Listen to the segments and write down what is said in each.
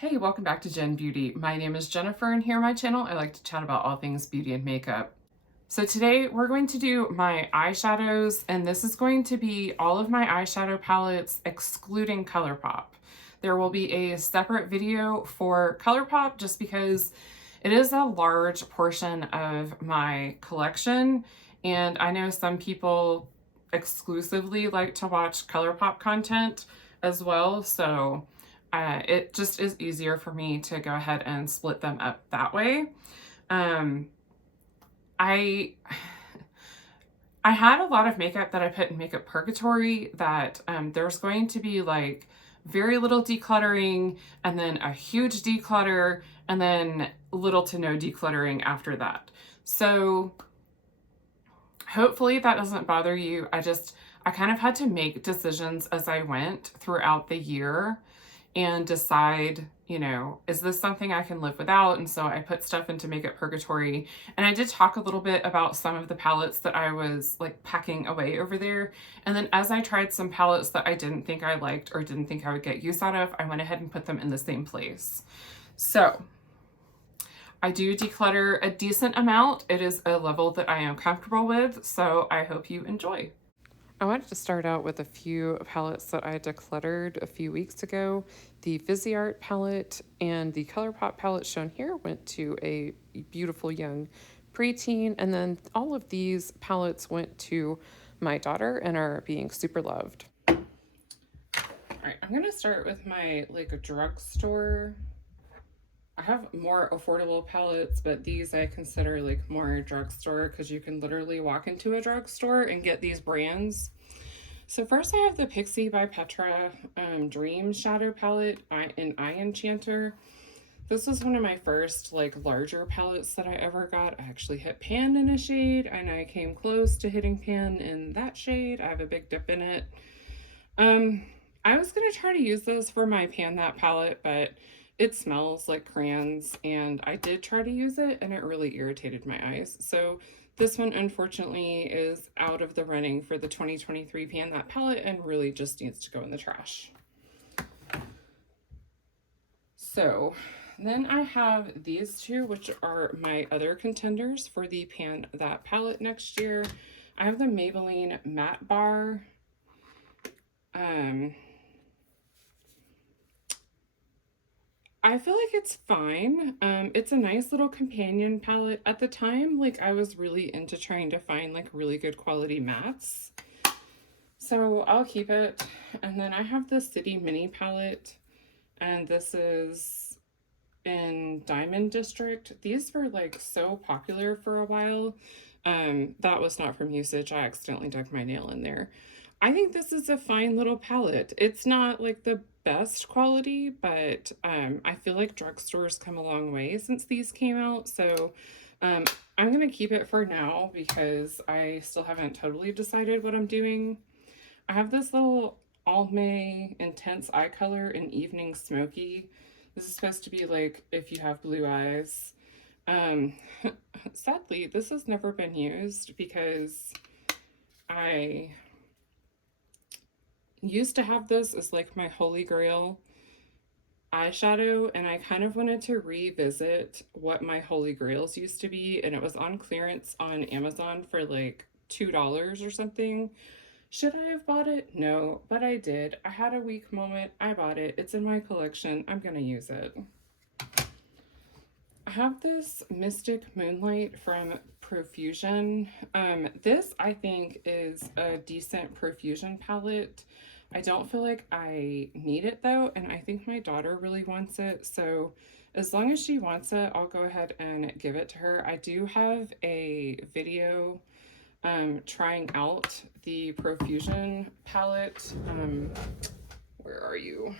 Hey, welcome back to Jen Beauty. My name is Jennifer, and here on my channel I like to chat about all things beauty and makeup. So today we're going to do my eyeshadows, and this is going to be all of my eyeshadow palettes excluding ColourPop. There will be a separate video for ColourPop just because it is a large portion of my collection, and I know some people exclusively like to watch ColourPop content as well, so it just is easier for me to go ahead and split them up that way. I had a lot of makeup that I put in Makeup Purgatory that there's going to be like very little decluttering and then a huge declutter and then little to no decluttering after that. So hopefully that doesn't bother you. I kind of had to make decisions as I went throughout the year and decide, you know, is this something I can live without? And so I put stuff into Makeup Purgatory, and I did talk a little bit about some of the palettes that I was like packing away over there. And then as I tried some palettes that I didn't think I liked or didn't think I would get use out of, I went ahead and put them in the same place. So I do declutter a decent amount. It is a level that I am comfortable with, so I hope you enjoy. I wanted to start out with a few palettes that I decluttered a few weeks ago. The Viseart palette and the ColourPop palette shown here went to a beautiful young preteen, and then all of these palettes went to my daughter and are being super loved. All right, I'm gonna start with my like drugstore. I have more affordable palettes, but these I consider like more drugstore because you can literally walk into a drugstore and get these brands. So first I have the Pixi by Petra Dream Shadow Palette in Eye Enchanter. This was one of my first like larger palettes that I ever got. I actually hit pan in a shade, and I came close to hitting pan in that shade. I have a big dip in it. I was gonna try to use this for my Pan That palette, but it smells like crayons, and I did try to use it and it really irritated my eyes. So this one unfortunately is out of the running for the 2023 Pan That palette and really just needs to go in the trash. So then I have these two, which are my other contenders for the Pan That palette next year. I have the Maybelline Matte Bar. I feel like it's fine. It's a nice little companion palette. At the time, like I was really into trying to find like really good quality mattes. So I'll keep it. And then I have the City Mini palette, and this is in Diamond District. These were like so popular for a while. That was not from usage. I accidentally dug my nail in there. I think this is a fine little palette. It's not like the best quality, but I feel like drugstores come a long way since these came out. So I'm going to keep it for now because I still haven't totally decided what I'm doing. I have this little Almay Intense Eye Color in Evening Smoky. This is supposed to be like if you have blue eyes. Sadly, this has never been used because I used to have this as like my holy grail eyeshadow, and I kind of wanted to revisit what my holy grails used to be, and it was on clearance on Amazon for like $2 or something. Should I have bought it? No, but I did. I had a weak moment. I bought it. It's in my collection. I'm gonna use it. I have this Mystic Moonlight from Profusion. This I think is a decent Profusion palette. I don't feel like I need it though, and I think my daughter really wants it. So as long as she wants it, I'll go ahead and give it to her. I do have a video trying out the Profusion palette. Where are you?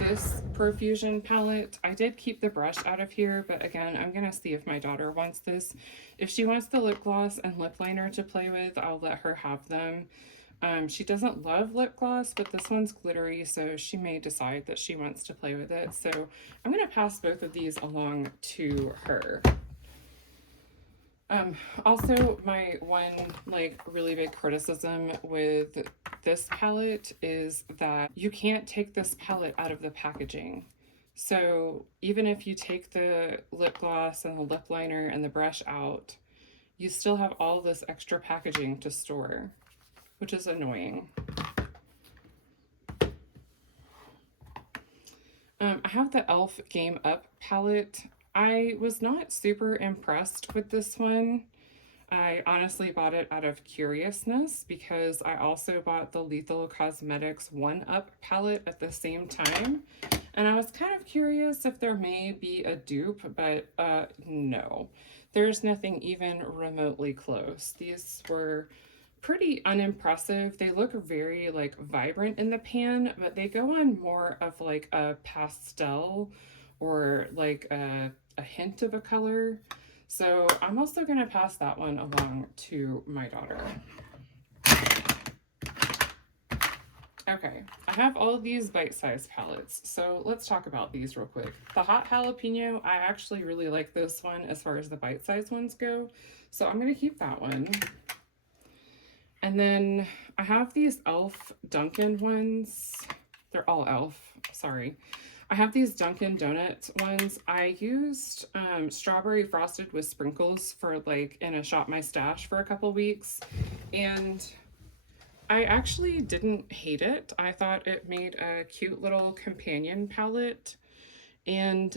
This Profusion palette. I did keep the brush out of here, but again, I'm gonna see if my daughter wants this. If she wants the lip gloss and lip liner to play with, I'll let her have them. She doesn't love lip gloss, but this one's glittery, so she may decide that she wants to play with it. So I'm gonna pass both of these along to her. Also, my one like really big criticism with this palette is that you can't take this palette out of the packaging. So even if you take the lip gloss and the lip liner and the brush out, you still have all this extra packaging to store, which is annoying. I have the e.l.f. Game Up palette. I was not super impressed with this one. I honestly bought it out of curiousness because I also bought the Lethal Cosmetics 1-Up palette at the same time. And I was kind of curious if there may be a dupe, but no. There's nothing even remotely close. These were pretty unimpressive. They look very like vibrant in the pan, but they go on more of like a pastel or like a hint of a color. So I'm also going to pass that one along to my daughter. Okay, I have all of these bite-sized palettes, so let's talk about these real quick. The Hot Jalapeno, I actually really like this one as far as the bite-sized ones go, so I'm going to keep that one. And then I have these e.l.f. Dunkin' ones. They're all e.l.f., sorry. I have these Dunkin' Donuts ones. I used strawberry frosted with sprinkles for like in a Shop My Stash for a couple weeks, and I actually didn't hate it. I thought it made a cute little companion palette, and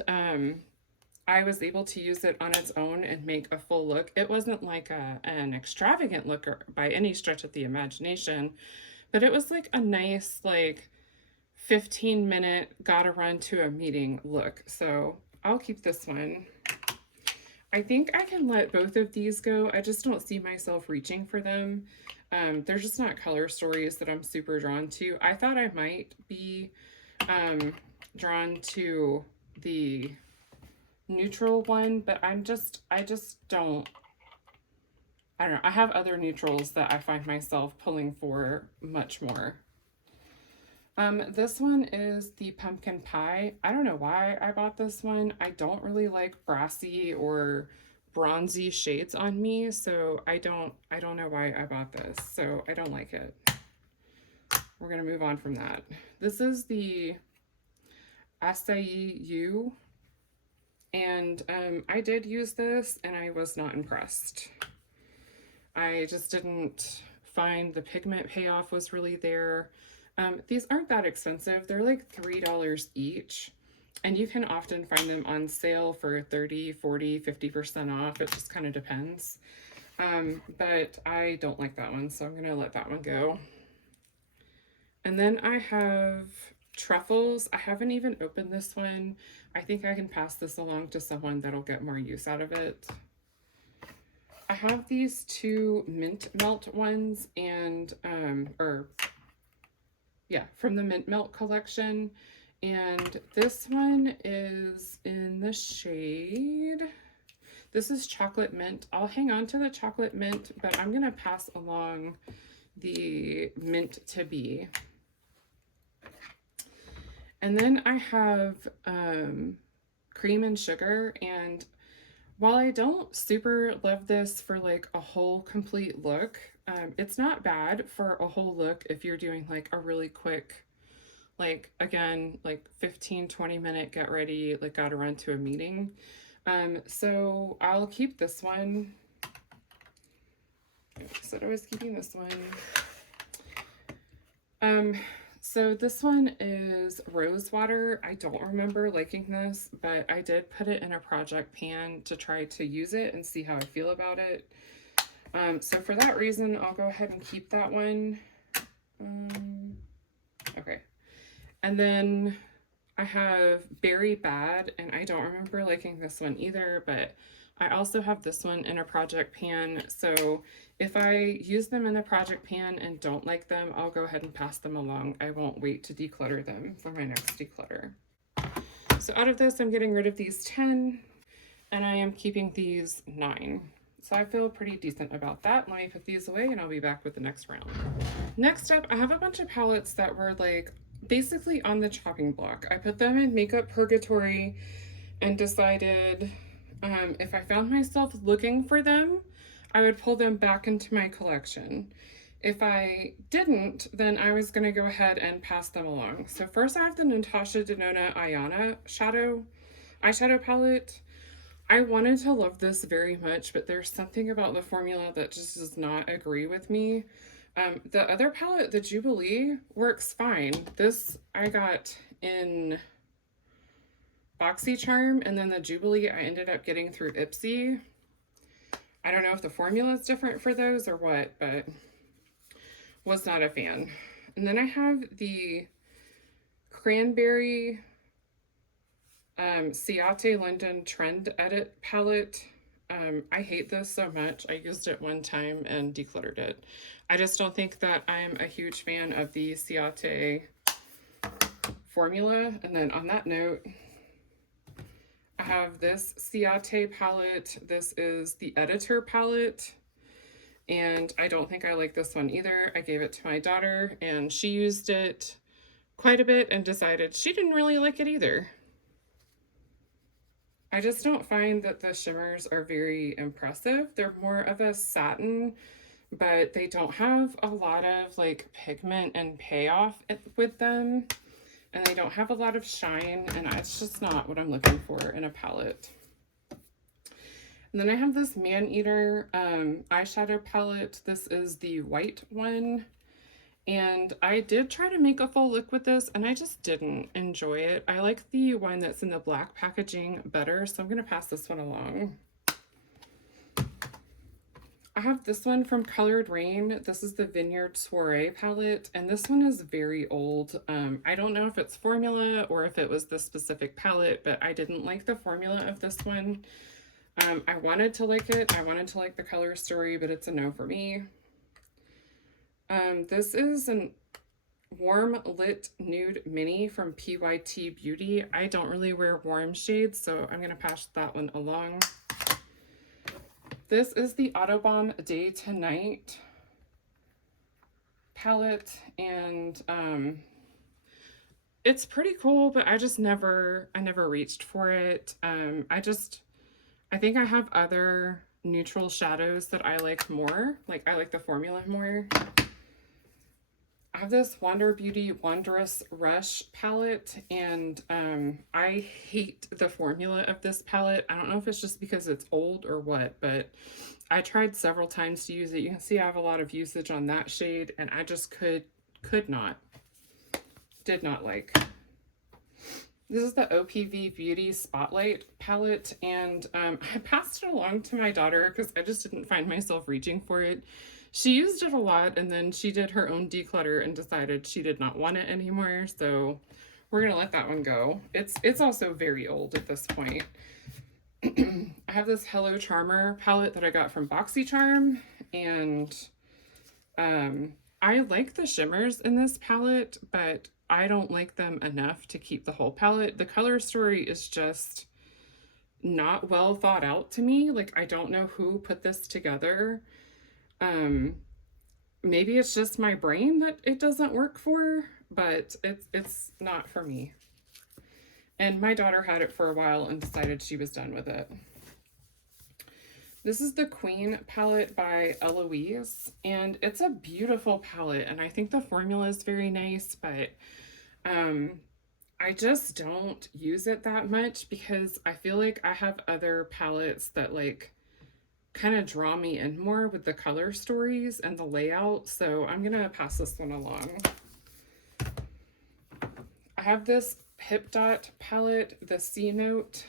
I was able to use it on its own and make a full look. It wasn't like an extravagant look by any stretch of the imagination, but it was like a nice like 15-minute gotta run to a meeting look. So I'll keep this one. I think I can let both of these go. I just don't see myself reaching for them. They're just not color stories that I'm super drawn to. I thought I might be drawn to the neutral one, but I just don't, I don't know. I have other neutrals that I find myself pulling for much more. This one is the Pumpkin Pie. I don't know why I bought this one. I don't really like brassy or bronzy shades on me, so I don't know why I bought this. So I don't like it. We're gonna move on from that. This is the Acai You, and I did use this and I was not impressed. I just didn't find the pigment payoff was really there. These aren't that expensive. They're like $3 each, and you can often find them on sale for 30, 40, 50% off. It just kind of depends. But I don't like that one, so I'm gonna let that one go. And then I have Truffles. I haven't even opened this one. I think I can pass this along to someone that'll get more use out of it. I have these two Mint Melt ones, and from the Mint Melt collection, and this one is in the shade, this is Chocolate Mint. I'll hang on to the Chocolate Mint, but I'm gonna pass along the Mint to Be. And then I have Cream and Sugar, and while I don't super love this for like a whole complete look, it's not bad for a whole look if you're doing like a really quick, like again, like 15-20 minute get ready, like gotta run to a meeting. So I'll keep this one. I said I was keeping this one. So this one is Rose Water. I don't remember liking this, but I did put it in a project pan to try to use it and see how I feel about it. So for that reason, I'll go ahead and keep that one. Okay. And then I have Berry Bad, and I don't remember liking this one either, but I also have this one in a project pan. So if I use them in the project pan and don't like them, I'll go ahead and pass them along. I won't wait to declutter them for my next declutter. So out of this, I'm getting rid of these 10, and I am keeping these 9. So I feel pretty decent about that. Let me put these away and I'll be back with the next round. Next up, I have a bunch of palettes that were like basically on the chopping block. I put them in Makeup Purgatory and decided if I found myself looking for them, I would pull them back into my collection. If I didn't, then I was going to go ahead and pass them along. So first I have the Natasha Denona Ayana eyeshadow palette. I wanted to love this very much, but there's something about the formula that just does not agree with me. The other palette, the Jubilee, works fine. This I got in BoxyCharm, and then the Jubilee I ended up getting through Ipsy. I don't know if the formula is different for those or what, but was not a fan. And then I have the Cranberry Ciate London Trend Edit palette. I hate this so much. I used it one time and decluttered it. I just don't think that I'm a huge fan of the Ciate formula. And then on that note, I have this Ciate palette. This is the Editor palette. And I don't think I like this one either. I gave it to my daughter and she used it quite a bit and decided she didn't really like it either. I just don't find that the shimmers are very impressive. They're more of a satin, but they don't have a lot of like pigment and payoff with them. And they don't have a lot of shine, and it's just not what I'm looking for in a palette. And then I have this Maneater eyeshadow palette. This is the white one. And I did try to make a full look with this, and I just didn't enjoy it. I like the one that's in the black packaging better, so I'm going to pass this one along. I have this one from Colored Rain. This is the Vineyard Soiree palette, and this one is very old. I don't know if it's formula or if it was the specific palette, but I didn't like the formula of this one. I wanted to like it. I wanted to like the color story, but it's a no for me. This is a Warm Lit Nude Mini from PYT Beauty. I don't really wear warm shades, so I'm going to pass that one along. This is the Autobomb Day to Night palette, and it's pretty cool, but I never reached for it. I think I have other neutral shadows that I like more. Like, I like the formula more. I have this Wander Beauty Wondrous Rush palette, and I hate the formula of this palette. I don't know if it's just because it's old or what, but I tried several times to use it. You can see I have a lot of usage on that shade, and I just did not like. This is the OPV Beauty Spotlight palette, and I passed it along to my daughter because I just didn't find myself reaching for it. She used it a lot, and then she did her own declutter and decided she did not want it anymore, so we're going to let that one go. It's also very old at this point. I have this Hello Charmer palette that I got from BoxyCharm, and I like the shimmers in this palette, but I don't like them enough to keep the whole palette. The color story is just not well thought out to me. Like, I don't know who put this together. Maybe it's just my brain that it doesn't work for, but it's not for me. And my daughter had it for a while and decided she was done with it. This is the Queen palette by Eloise, and it's a beautiful palette, and I think the formula is very nice, but I just don't use it that much because I feel like I have other palettes that like kind of draw me in more with the color stories and the layout, so I'm gonna pass this one along. I have this Hip Dot palette, the C Note.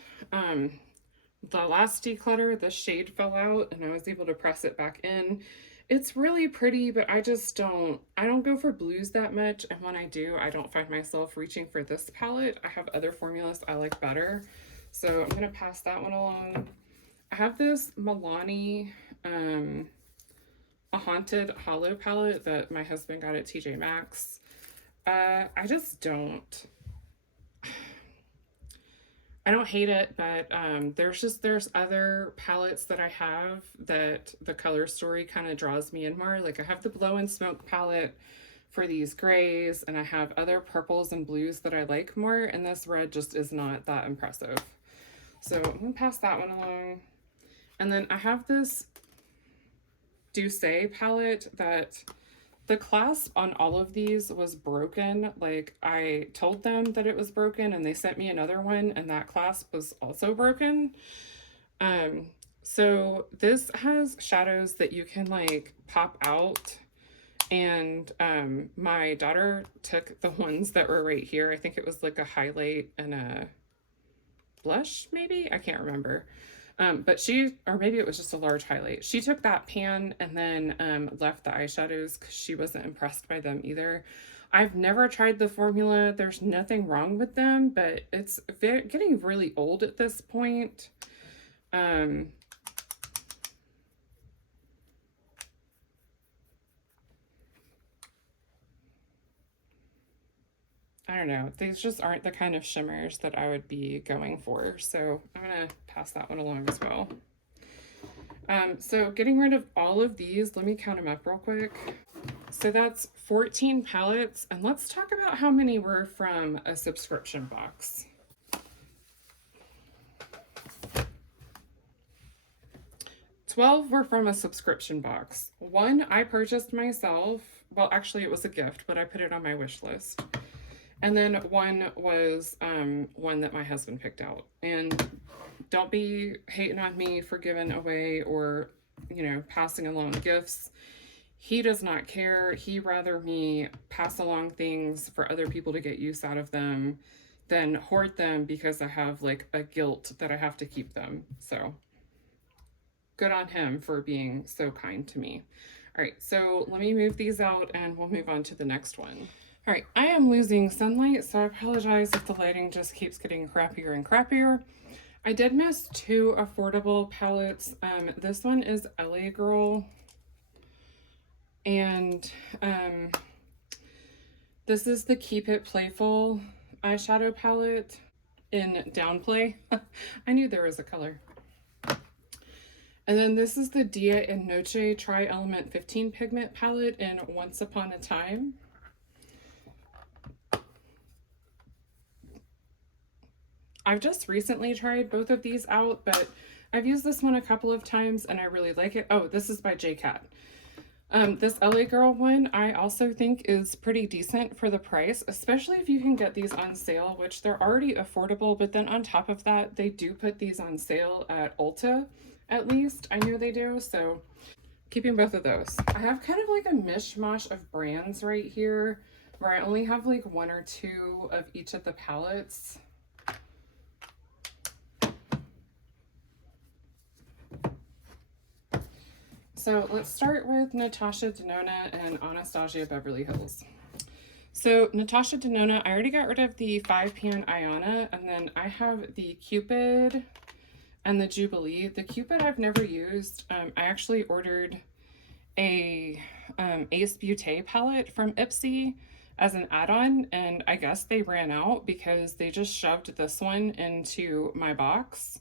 The last declutter, the shade fell out and I was able to press it back in. It's really pretty, but I don't go for blues that much, and when I do, I don't find myself reaching for this palette. I have other formulas I like better, so I'm gonna pass that one along. I have this Milani A Haunted Hollow palette that my husband got at TJ Maxx. I just don't hate it, but there's other palettes that I have that the color story kind of draws me in more. Like, I have the Blow and Smoke palette for these grays, and I have other purples and blues that I like more, and this red just is not that impressive. So I'm gonna pass that one along. And then I have this Douce palette that The clasp on all of these was broken. Like, I told them that it was broken and they sent me another one and that clasp was also broken. So this has shadows that you can like pop out, and my daughter took the ones that were right here. I think it was like a highlight and a blush, maybe? I can't remember. But she, or maybe it was just a large highlight. She took that pan and then left the eyeshadows because she wasn't impressed by them either. I've never tried the formula. There's nothing wrong with them, but it's getting really old at this point. I don't know. These just aren't the kind of shimmers that I would be going for. So I'm going to pass that one along as well. So getting rid of all of these, let me count them up real quick. So that's 14 palettes. And let's talk about how many were from a subscription box. $12 were from a subscription box. One I purchased myself. Well, actually it was a gift, but I put it on my wish list. And then one was one that my husband picked out. And don't be hating on me for giving away or, you know, passing along gifts. He does not care. He'd rather me pass along things for other people to get use out of them than hoard them because I have like a guilt that I have to keep them. So good on him for being so kind to me. All right, so let me move these out and we'll move on to the next one. All right, I am losing sunlight, so I apologize if the lighting just keeps getting crappier and crappier. I did miss two affordable palettes. This one is LA Girl, and this is the Keep It Playful eyeshadow palette in Downplay. I knew there was a color. And then this is the Dia and Noche Tri-Element 15 Pigment palette in Once Upon a Time. I've just recently tried both of these out, but I've used this one a couple of times and I really like it. Oh, this is by J-Cat. This LA Girl one I also think is pretty decent for the price, especially if you can get these on sale, which they're already affordable, but then on top of that, they do put these on sale at Ulta, at least. I know they do, so keeping both of those. I have kind of like a mishmash of brands right here where I only have like one or two of each of the palettes. So let's start with Natasha Denona and Anastasia Beverly Hills. So Natasha Denona, I already got rid of the 5-pan Iona, and then I have the Cupid and the Jubilee. The Cupid I've never used. I actually ordered a Ace Beauté palette from Ipsy as an add-on, and I guess they ran out because they just shoved this one into my box.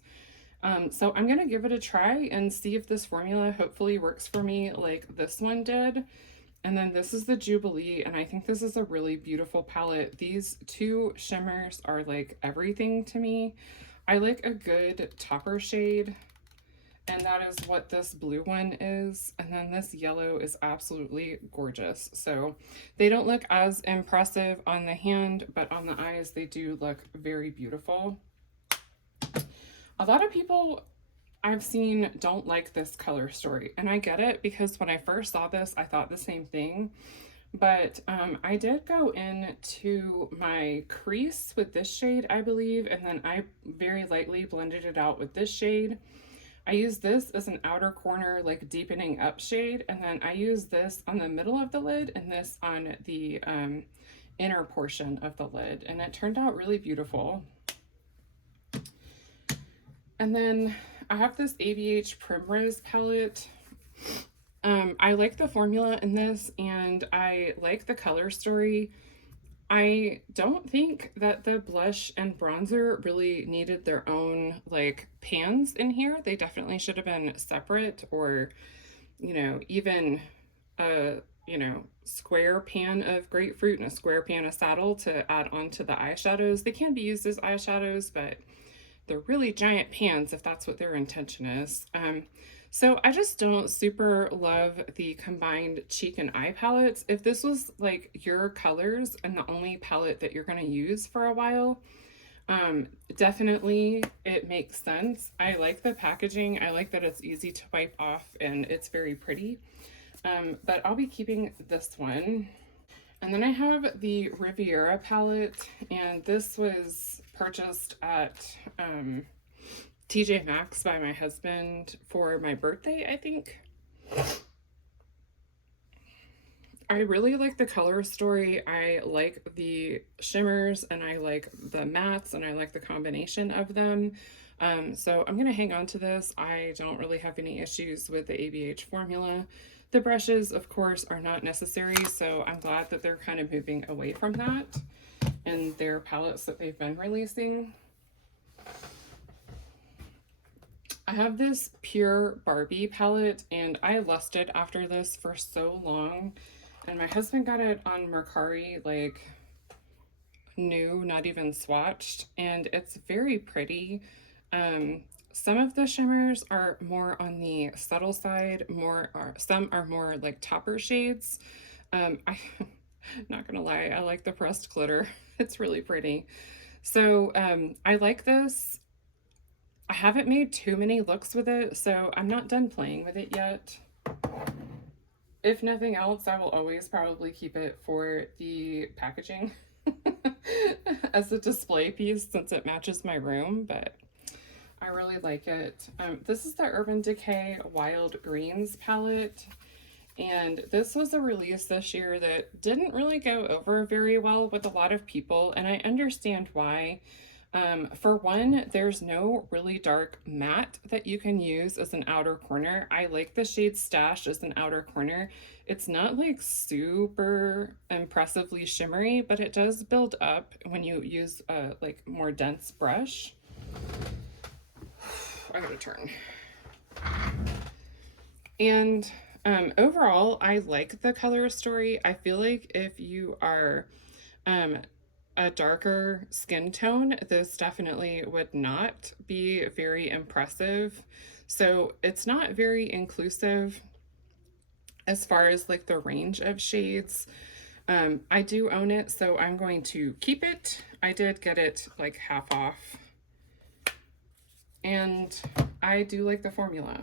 So I'm going to give it a try and see if this formula hopefully works for me like this one did. And then this is the Jubilee, and I think this is a really beautiful palette. These two shimmers are like everything to me. I like a good topper shade, and that is what this blue one is. And then this yellow is absolutely gorgeous. So they don't look as impressive on the hand, but on the eyes, they do look very beautiful. A lot of people I've seen don't like this color story, and I get it because when I first saw this, I thought the same thing. But I did go into my crease with this shade, I believe, and then I very lightly blended it out with this shade. I use this as an outer corner, like deepening up shade, and then I use this on the middle of the lid and this on the inner portion of the lid, and it turned out really beautiful. And then I have this ABH Primrose palette. I like the formula in this, and I like the color story. I don't think that the blush and bronzer really needed their own like pans in here. They definitely should have been separate, or, you know, even a, you know, square pan of grapefruit and a square pan of saddle to add on to the eyeshadows. They can be used as eyeshadows, but they're really giant pans if that's what their intention is. So I just don't super love the combined cheek and eye palettes. If this was like your colors and the only palette that you're going to use for a while, definitely it makes sense. I like the packaging. I like that it's easy to wipe off and it's very pretty. But I'll be keeping this one. And then I have the Riviera palette, and this was purchased at TJ Maxx by my husband for my birthday, I think. I really like the color story. I like the shimmers and I like the mattes and I like the combination of them. So I'm going to hang on to this. I don't really have any issues with the ABH formula. The brushes, of course, are not necessary, so I'm glad that they're kind of moving away from that in their palettes that they've been releasing. I have this Pure Barbie palette, and I lusted after this for so long, and my husband got it on Mercari, like new, not even swatched, and it's very pretty. Some of the shimmers are more on the subtle side, some are more like topper shades. I'm not gonna lie, I like the pressed glitter. It's really pretty. So I like this. I haven't made too many looks with it, so I'm not done playing with it yet. If nothing else, I will always probably keep it for the packaging as a display piece since it matches my room, but I really like it. This is the Urban Decay Wild Greens palette, and this was a release this year that didn't really go over very well with a lot of people, and I understand why. For one, there's no really dark matte that you can use as an outer corner. I like the shade Stash as an outer corner. It's not like super impressively shimmery, but it does build up when you use a like more dense brush. I gotta turn. And overall, I like the color story. I feel like if you are a darker skin tone, this definitely would not be very impressive. So it's not very inclusive as far as like the range of shades. I do own it, so I'm going to keep it. I did get it like half off. And I do like the formula.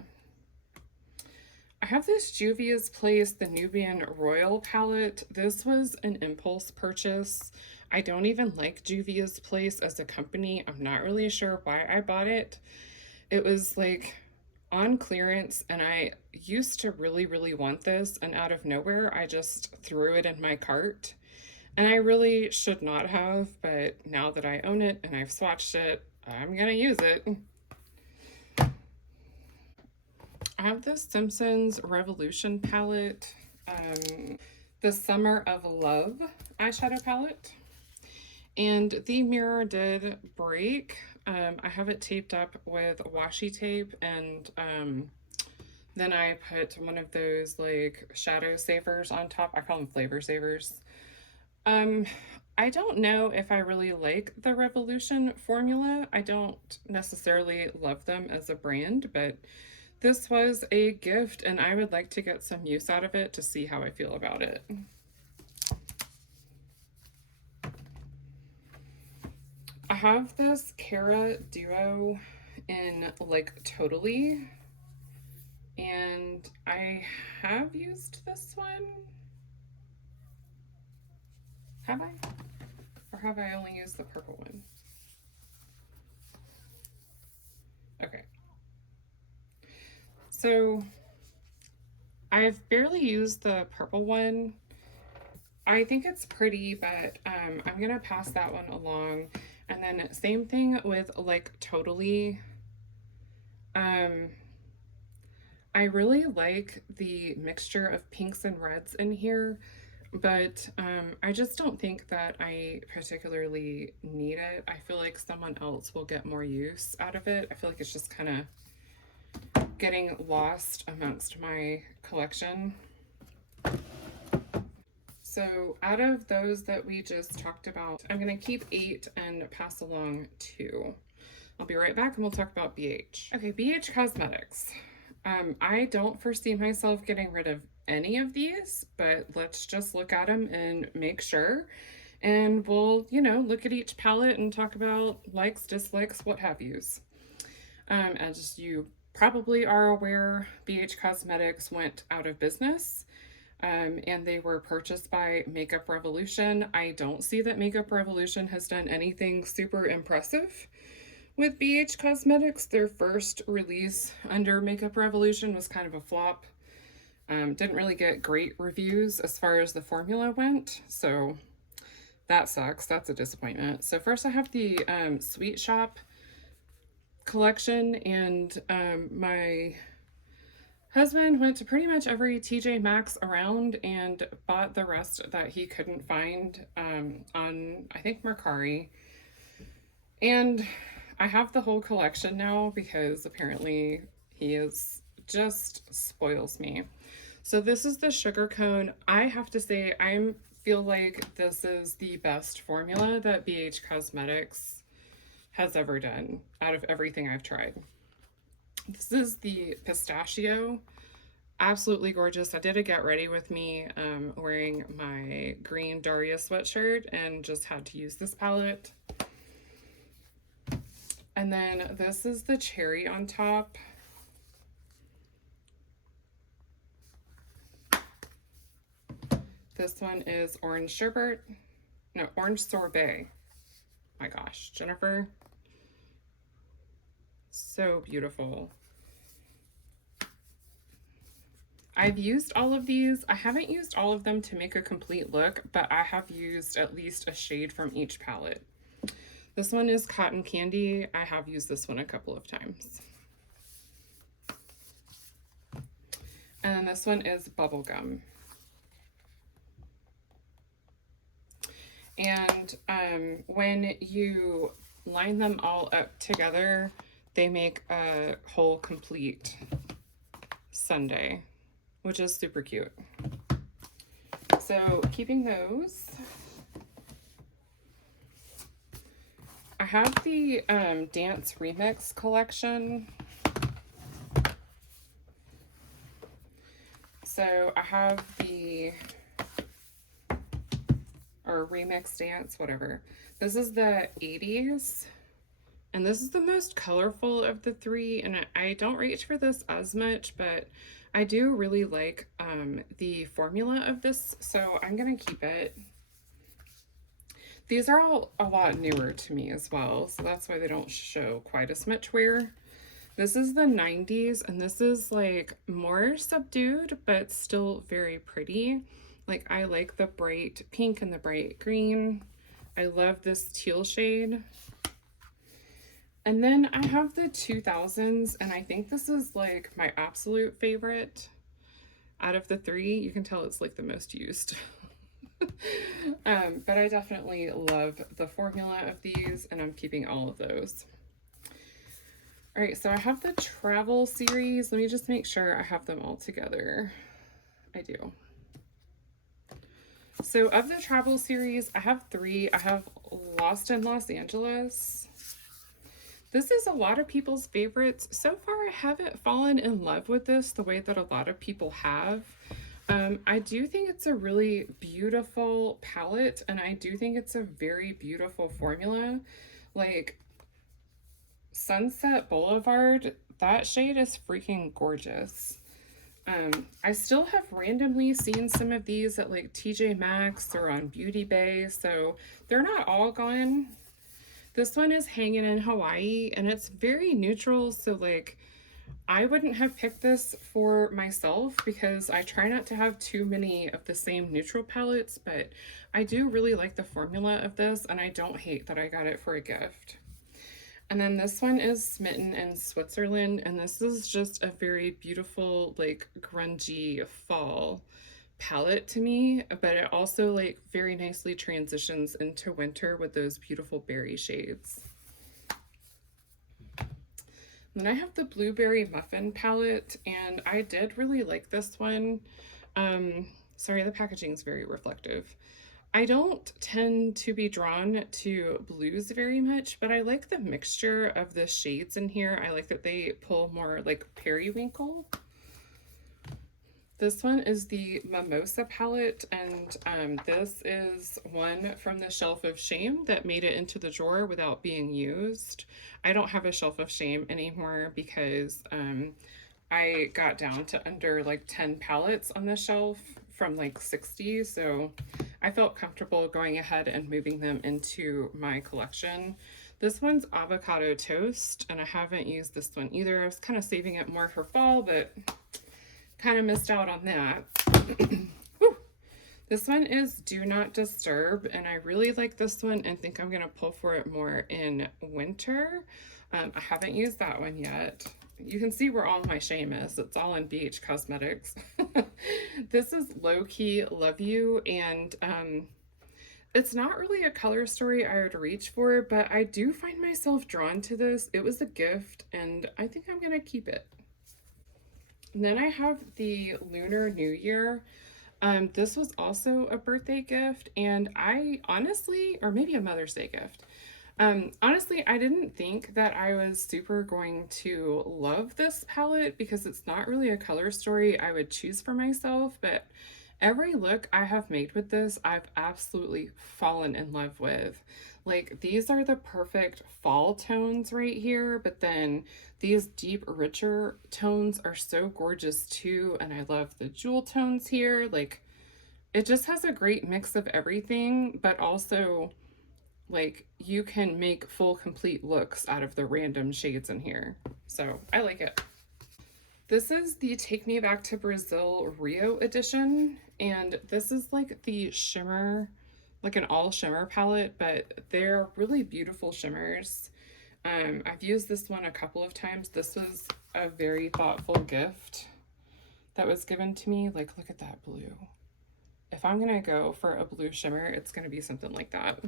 I have this Juvia's Place, the Nubian Royal palette. This was an impulse purchase. I don't even like Juvia's Place as a company. I'm not really sure why I bought it. It was like on clearance and I used to really want this, and out of nowhere I just threw it in my cart. And I really should not have, but now that I own it and I've swatched it, I'm gonna use it. I have this Simpsons Revolution palette, the Summer of Love eyeshadow palette. And the mirror did break. I have it taped up with washi tape, and then I put one of those like shadow savers on top. I call them flavor savers. I don't know if I really like the Revolution formula. I don't necessarily love them as a brand, but this was a gift and I would like to get some use out of it to see how I feel about it. I have this Cara Duo in like Totally, and I have used this one. Have I? Or have I only used the purple one? Okay. So I've barely used the purple one. I think it's pretty, but I'm gonna pass that one along. And then same thing with like Totally. I really like the mixture of pinks and reds in here, but I just don't think that I particularly need it. I feel like someone else will get more use out of it. I feel like it's just kind of getting lost amongst my collection. So out of those that we just talked about, I'm going to keep 8 and pass along 2. I'll be right back and we'll talk about BH. Okay, BH Cosmetics. I don't foresee myself getting rid of any of these, but let's just look at them and make sure. And we'll, you know, look at each palette and talk about likes, dislikes, what have yous. As you probably are aware, BH Cosmetics went out of business. And they were purchased by Makeup Revolution. I don't see that Makeup Revolution has done anything super impressive with BH Cosmetics. Their first release under Makeup Revolution was kind of a flop. Didn't really get great reviews as far as the formula went, so that sucks. That's a disappointment. So first I have the Sweet Shop collection, and my husband went to pretty much every TJ Maxx around and bought the rest that he couldn't find on, I think, Mercari. And I have the whole collection now because apparently he is just spoils me. So this is the Sugar Cone. I have to say, I feel like this is the best formula that BH Cosmetics has ever done out of everything I've tried. This is the pistachio. Absolutely gorgeous. I did a get ready with me wearing my green Daria sweatshirt and just had to use this palette. And then this is the cherry on top. This one is orange sherbet. No, orange sorbet. My gosh, Jennifer. So beautiful. I've used all of these. I haven't used all of them to make a complete look, but I have used at least a shade from each palette. This one is Cotton Candy. I have used this one a couple of times. And this one is Bubblegum. And when you line them all up together, they make a whole complete sundae, which is super cute. So keeping those, I have the Dance Remix collection. So I have the, or Remix Dance, whatever. This is the 80s. And this is the most colorful of the three. And I don't reach for this as much, but I do really like the formula of this. So I'm going to keep it. These are all a lot newer to me as well, so that's why they don't show quite as much wear. This is the 90s, and this is like more subdued, but still very pretty. Like, I like the bright pink and the bright green. I love this teal shade. And then I have the 2000s, and I think this is like my absolute favorite out of the three. You can tell it's like the most used. But I definitely love the formula of these, and I'm keeping all of those. All right, so I have the travel series. Let me just make sure I have them all together. I do. So of the travel series, I have three. I have Lost in Los Angeles. This is a lot of people's favorites. So far, I haven't fallen in love with this the way that a lot of people have. I do think it's a really beautiful palette, and I do think it's a very beautiful formula. Like, Sunset Boulevard, that shade is freaking gorgeous. I still have randomly seen some of these at like TJ Maxx or on Beauty Bay, so they're not all gone. This one is Hanging in Hawaii, and it's very neutral, so like I wouldn't have picked this for myself because I try not to have too many of the same neutral palettes, but I do really like the formula of this, and I don't hate that I got it for a gift. And then this one is Smitten in Switzerland, and this is just a very beautiful, like, grungy fall palette to me, but it also, like, very nicely transitions into winter with those beautiful berry shades. And then I have the Blueberry Muffin palette, and I did really like this one. Sorry, the packaging is very reflective. I don't tend to be drawn to blues very much, but I like the mixture of the shades in here. I like that they pull more like periwinkle. This one is the Mimosa palette, and this is one from the Shelf of Shame that made it into the drawer without being used. I don't have a Shelf of Shame anymore because I got down to under like 10 palettes on the shelf from like 60, so I felt comfortable going ahead and moving them into my collection. This one's Avocado Toast, and I haven't used this one either. I was kind of saving it more for fall, but kind of missed out on that. This one is Do Not Disturb, and I really like this one and think I'm gonna pull for it more in winter. I haven't used that one yet. You can see where all my shame is. It's all in ABH Cosmetics. This is Low Key Love You, and it's not really a color story I would reach for, but I do find myself drawn to this. It was a gift, and I think I'm gonna keep it. And then I have the Lunar New Year. This was also a birthday gift, and I honestly, or maybe a Mother's Day gift. Honestly, I didn't think that I was super going to love this palette because it's not really a color story I would choose for myself, but every look I have made with this, I've absolutely fallen in love with. Like, these are the perfect fall tones right here, but then these deep, richer tones are so gorgeous too, and I love the jewel tones here. Like, it just has a great mix of everything, but also, like, you can make full, complete looks out of the random shades in here. So, I like it. This is the Take Me Back to Brazil Rio edition, and this is like the shimmer, like an all shimmer palette, but they're really beautiful shimmers. I've used this one a couple of times. This was a very thoughtful gift that was given to me. Like, look at that blue. If I'm gonna go for a blue shimmer, it's gonna be something like that.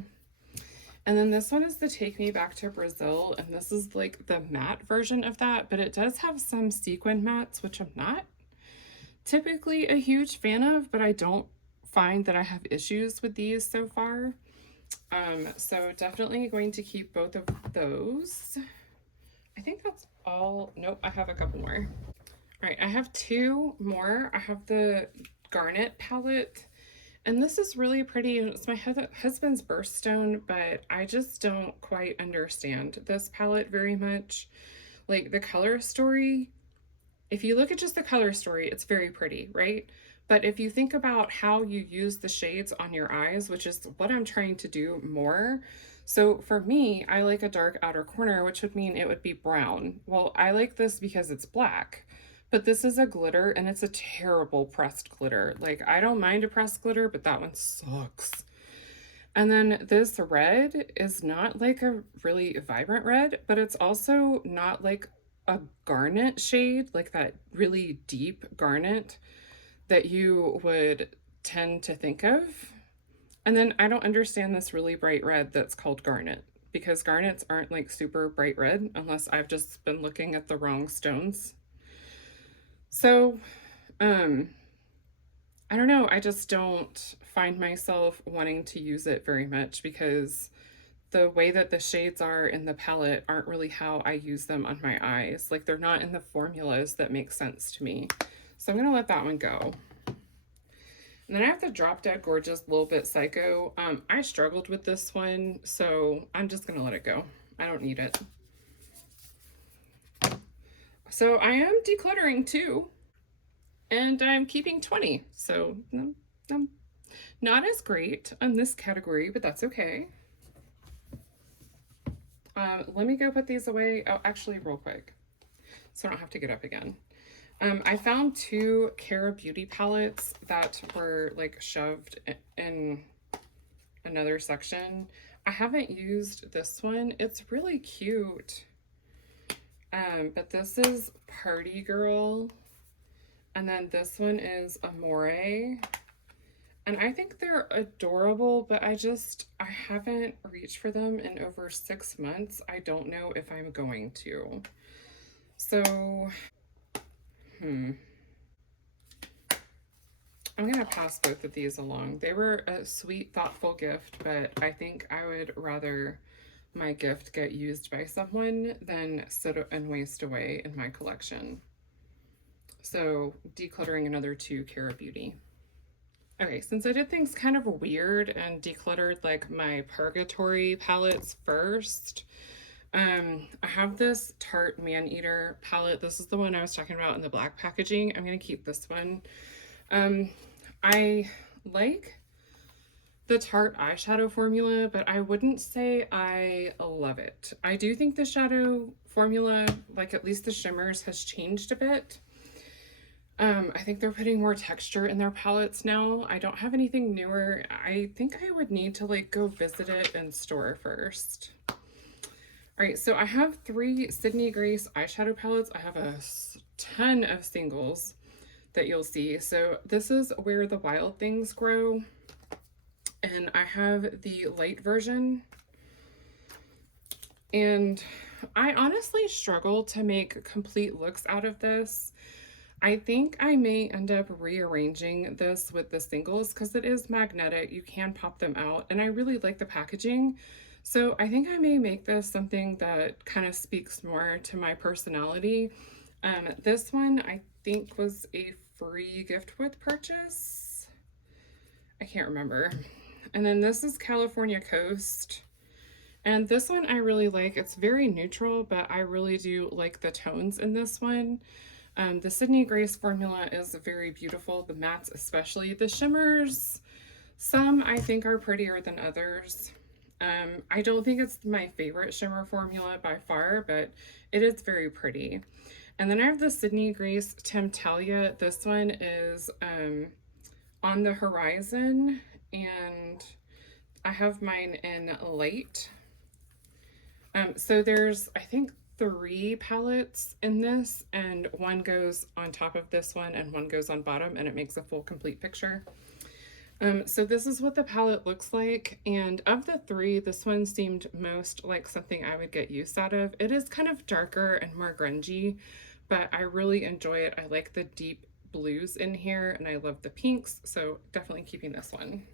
And then this one is the Take Me Back to Brazil, and this is like the matte version of that, but it does have some sequin mattes, which I'm not typically a huge fan of, but I don't find that I have issues with these so far. So definitely going to keep both of those. I think that's all. Nope, I have a couple more. All right, I have two more. I have the Garnet palette. And this is really pretty. It's my husband's birthstone, but I just don't quite understand this palette very much. Like, the color story, if you look at just the color story, it's very pretty, right? But if you think about how you use the shades on your eyes, which is what I'm trying to do more. So for me, I like a dark outer corner, which would mean it would be brown. Well, I like this because it's black. But this is a glitter, and it's a terrible pressed glitter. Like, I don't mind a pressed glitter, but that one sucks. And then this red is not like a really vibrant red, but it's also not like a garnet shade, like that really deep garnet that you would tend to think of. And then I don't understand this really bright red that's called garnet, because garnets aren't like super bright red unless I've just been looking at the wrong stones. So, I don't know, I just don't find myself wanting to use it very much because the way that the shades are in the palette aren't really how I use them on my eyes. Like, they're not in the formulas that make sense to me. So I'm gonna let that one go. And then I have the Drop Dead Gorgeous Little Bit Psycho. I struggled with this one, so I'm just gonna let it go. I don't need it. So I am decluttering too, and I'm keeping 20. So not as great on this category, but that's okay. Let me go put these away. Oh, actually, real quick, so I don't have to get up again. I found two Cara Beauty palettes that were like shoved in another section. I haven't used this one. It's really cute. But this is Party Girl. And then this one is Amore. And I think they're adorable, but I haven't reached for them in over 6 months. I don't know if I'm going to. So, I'm gonna pass both of these along. They were a sweet, thoughtful gift, but I think I would rather my gift get used by someone than sit and waste away in my collection. So decluttering another 2 Cara Beauty. Okay, since I did things kind of weird and decluttered like my Purgatory palettes first, I have this Tarte Man-Eater palette. This is the one I was talking about in the black packaging. I'm gonna keep this one. I like the Tarte eyeshadow formula, but I wouldn't say I love it. I do think the shadow formula, like at least the shimmers, has changed a bit. I think they're putting more texture in their palettes now. I don't have anything newer. I think I would need to like go visit it in store first. All right, so I have 3 Sydney Grace eyeshadow palettes. I have a ton of singles that you'll see. So this is Where the Wild Things Grow. And I have the light version. And I honestly struggle to make complete looks out of this. I think I may end up rearranging this with the singles because it is magnetic. You can pop them out, and I really like the packaging. So I think I may make this something that kind of speaks more to my personality. This one I think was a free gift with purchase. I can't remember. And then this is California Coast. And this one I really like. It's very neutral, but I really do like the tones in this one. The Sydney Grace formula is very beautiful, the mattes especially. The shimmers, some I think are prettier than others. I don't think it's my favorite shimmer formula by far, but it is very pretty. And then I have the Sydney Grace Temptalia. This one is On the Horizon, and I have mine in light. So there's, I think, 3 palettes in this, and one goes on top of this one and one goes on bottom, and it makes a full complete picture. So this is what the palette looks like, and of the 3, this one seemed most like something I would get use out of. It is kind of darker and more grungy, but I really enjoy it. I like the deep blues in here, and I love the pinks, so definitely keeping this one.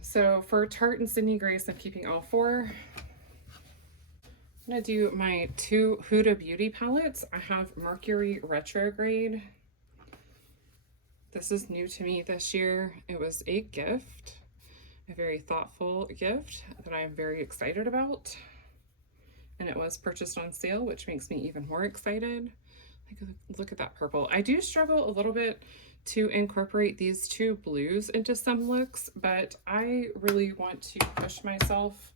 So for Tarte and Sydney Grace, I'm keeping all 4. I'm gonna do my 2 Huda Beauty palettes. I have Mercury Retrograde. This is new to me this year. It was a gift, a very thoughtful gift that I am very excited about. And it was purchased on sale, which makes me even more excited. Look at that purple. I do struggle a little bit to incorporate these 2 blues into some looks, but I really want to push myself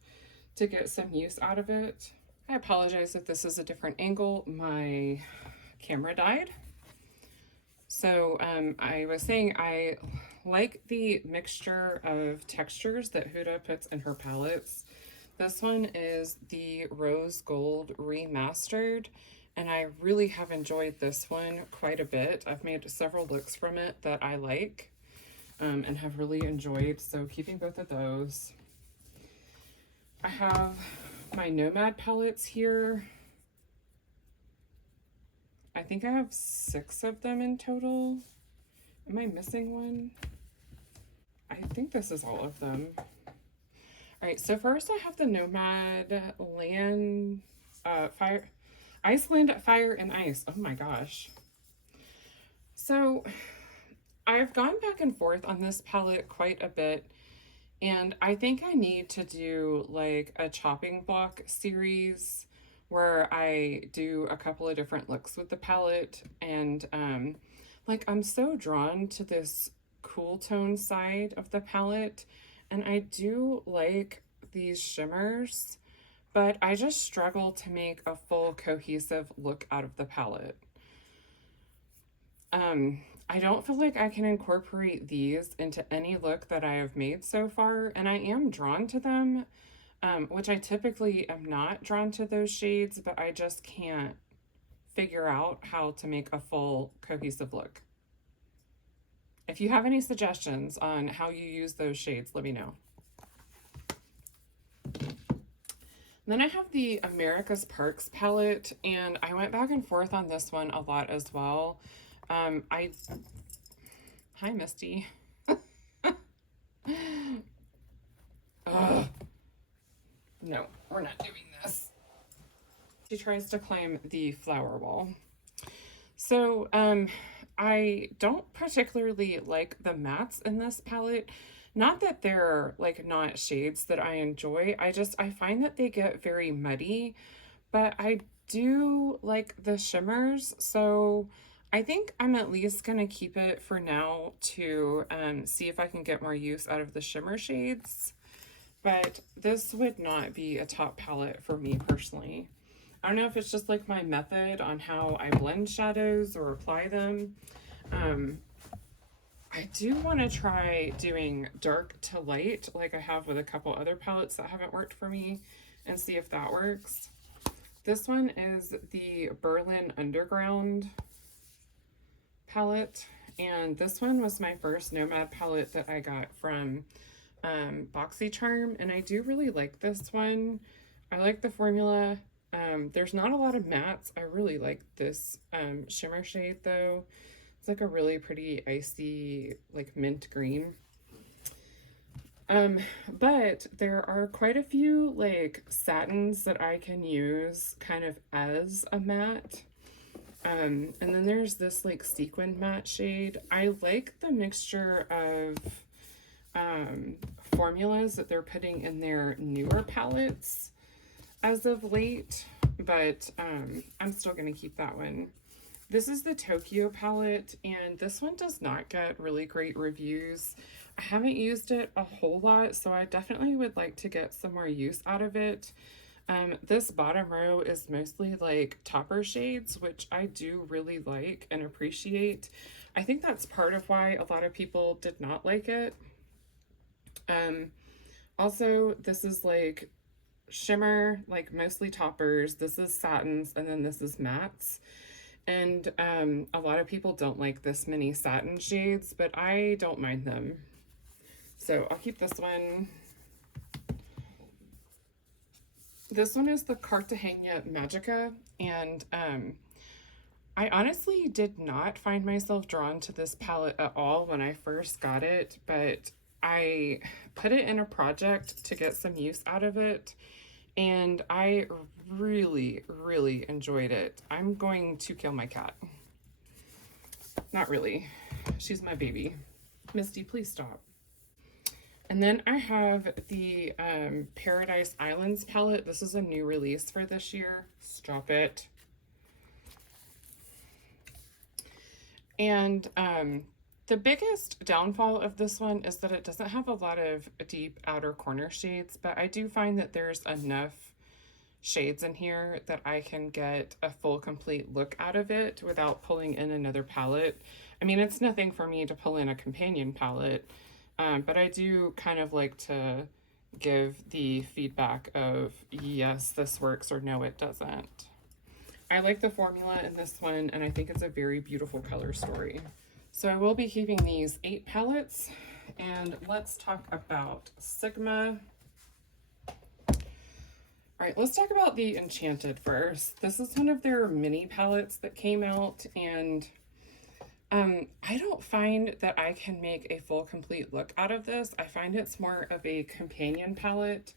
to get some use out of it. I apologize if this is a different angle. My camera died. So I was saying I like the mixture of textures that Huda puts in her palettes. This one is the Rose Gold Remastered, and I really have enjoyed this one quite a bit. I've made several looks from it that I like and have really enjoyed, so keeping both of those. I have my Nomad palettes here. I think I have 6 of them in total. Am I missing one? I think this is all of them. All right, so first I have the Nomad Iceland Fire and Ice. Oh my gosh. So I've gone back and forth on this palette quite a bit, and I think I need to do like a chopping block series where I do a couple of different looks with the palette. And like I'm so drawn to this cool tone side of the palette, and I do like these shimmers, but I just struggle to make a full cohesive look out of the palette. I don't feel like I can incorporate these into any look that I have made so far, and I am drawn to them, which I typically am not drawn to those shades, but I just can't figure out how to make a full cohesive look. If you have any suggestions on how you use those shades, let me know. Then I have the America's Parks palette, and I went back and forth on this one a lot as well. Hi, Misty. Ugh. No, we're not doing this. She tries to climb the flower wall. So, I don't particularly like the mattes in this palette. Not that they're like not shades that I enjoy. I find that they get very muddy, but I do like the shimmers. So I think I'm at least gonna keep it for now to see if I can get more use out of the shimmer shades. But this would not be a top palette for me personally. I don't know if it's just like my method on how I blend shadows or apply them. I do want to try doing dark to light like I have with a couple other palettes that haven't worked for me and see if that works. This one is the Berlin Underground palette, and this one was my first Nomad palette that I got from BoxyCharm, and I do really like this one. I like the formula. There's not a lot of mattes. I really like this shimmer shade though. It's like a really pretty icy, like mint green. But there are quite a few like satins that I can use kind of as a matte. And then there's this like sequin matte shade. I like the mixture of formulas that they're putting in their newer palettes as of late, but I'm still going to keep that one. This is the Tokyo palette, and this one does not get really great reviews. I haven't used it a whole lot, so I definitely would like to get some more use out of it. This bottom row is mostly like topper shades, which I do really like and appreciate. I think that's part of why a lot of people did not like it. Also, this is like shimmer, like mostly toppers. This is satins, and then this is mattes. And a lot of people don't like this many satin shades, but I don't mind them. So I'll keep this one. This one is the Cartagena Magica, and I honestly did not find myself drawn to this palette at all when I first got it, but I put it in a project to get some use out of it, and I really, really enjoyed it. I'm going to kill my cat. Not really. She's my baby. Misty, please stop. And then I have the Paradise Islands palette. This is a new release for this year. Stop it. And the biggest downfall of this one is that it doesn't have a lot of deep outer corner shades, but I do find that there's enough shades in here that I can get a full complete look out of it without pulling in another palette. I mean, it's nothing for me to pull in a companion palette, but I do kind of like to give the feedback of yes, this works, or no, it doesn't. I like the formula in this one, and I think it's a very beautiful color story. So I will be keeping these 8 palettes, and let's talk about Sigma. All right, let's talk about the Enchanted first. This is one of their mini palettes that came out, and I don't find that I can make a full complete look out of this. I find it's more of a companion palette.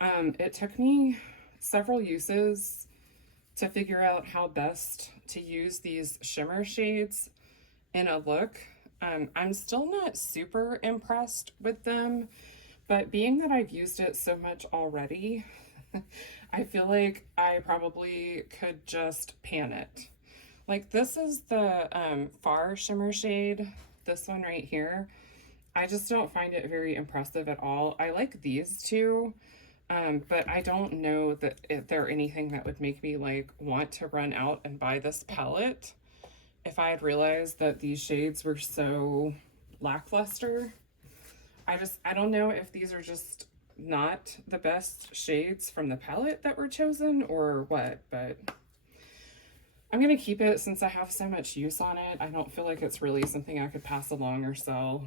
It took me several uses to figure out how best to use these shimmer shades in a look. I'm still not super impressed with them, but being that I've used it so much already, I feel like I probably could just pan it. Like this is the Far shimmer shade, this one right here. I just don't find it very impressive at all. I like these two, but I don't know that they're anything that would make me like want to run out and buy this palette if I had realized that these shades were so lackluster. I don't know if these are just not the best shades from the palette that were chosen or what, but I'm gonna keep it since I have so much use on it. I don't feel like it's really something I could pass along or sell.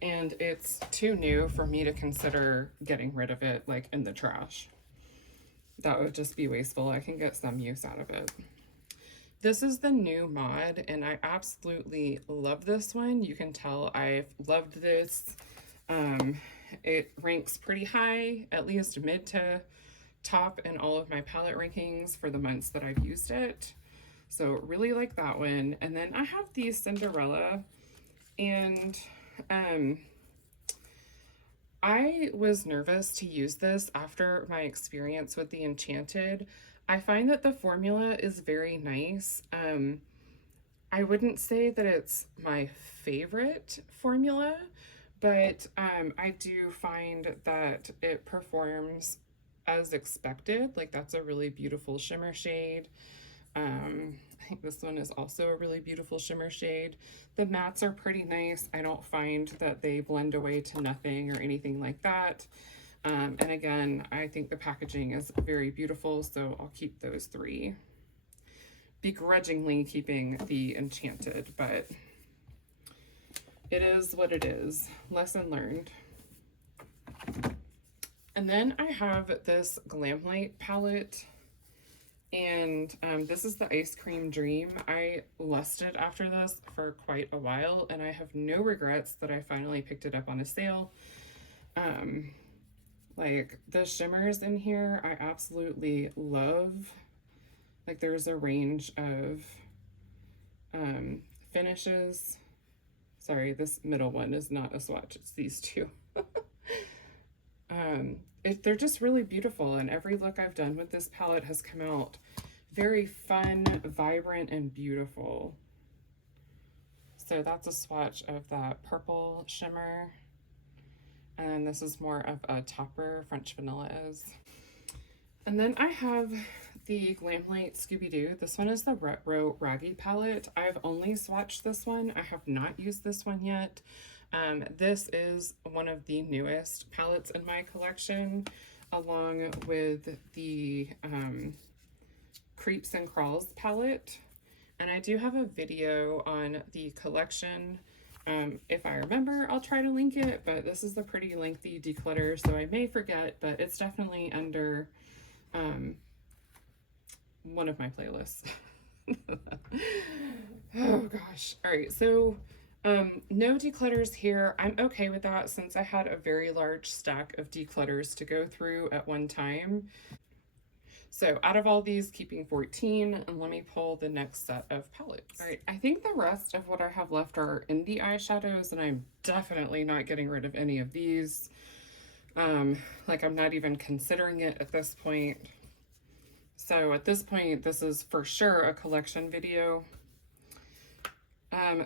And it's too new for me to consider getting rid of it like in the trash. That would just be wasteful. I can get some use out of it. This is the new mod, and I absolutely love this one. You can tell I've loved this. It ranks pretty high, at least mid to top in all of my palette rankings for the months that I've used it. So really like that one. And then I have the Cinderella, and I was nervous to use this after my experience with the Enchanted. I find that the formula is very nice. I wouldn't say that it's my favorite formula, but I do find that it performs as expected. Like, that's a really beautiful shimmer shade. I think this one is also a really beautiful shimmer shade. The mattes are pretty nice. I don't find that they blend away to nothing or anything like that. And again, I think the packaging is very beautiful, so I'll keep those three. Begrudgingly keeping the Enchanted, but it is what it is. Lesson learned. And then I have this Glamlite palette, and this is the Ice Cream Dream. I lusted after this for quite a while, and I have no regrets that I finally picked it up on a sale. Like, the shimmers in here, I absolutely love. Like, there's a range of finishes. Sorry, this middle one is not a swatch, it's these two. They're just really beautiful, and every look I've done with this palette has come out very fun, vibrant, and beautiful. So that's a swatch of that purple shimmer, and this is more of a topper, French vanilla is. And then I have the Glamlite Scooby-Doo. This one is the Retro Raggy palette. I've only swatched this one. I have not used this one yet. This is one of the newest palettes in my collection, along with the Creeps and Crawls palette. And I do have a video on the collection. If I remember, I'll try to link it, but this is a pretty lengthy declutter, so I may forget, but it's definitely under one of my playlists. Oh gosh. All right, so no declutters here. I'm okay with that since I had a very large stack of declutters to go through at one time. So out of all these, keeping 14, and let me pull the next set of palettes. All right, I think the rest of what I have left are indie eyeshadows, and I'm definitely not getting rid of any of these. Like, I'm not even considering it at this point. So at this point, this is for sure a collection video.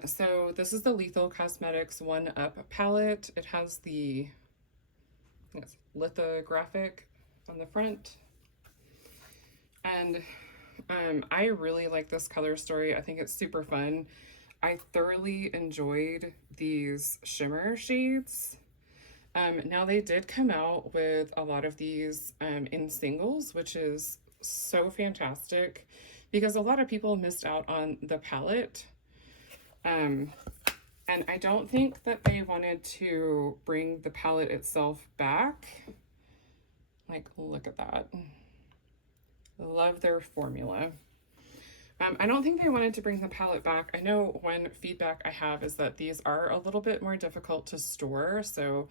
So this is the Lethal Cosmetics 1-Up palette. It has the lithographic on the front. And I really like this color story. I think it's super fun. I thoroughly enjoyed these shimmer shades. Now they did come out with a lot of these in singles, which is so fantastic because a lot of people missed out on the palette. And I don't think that they wanted to bring the palette itself back. Like, look at that. Love their formula. I don't think they wanted to bring the palette back. I know one feedback I have is that these are a little bit more difficult to store, so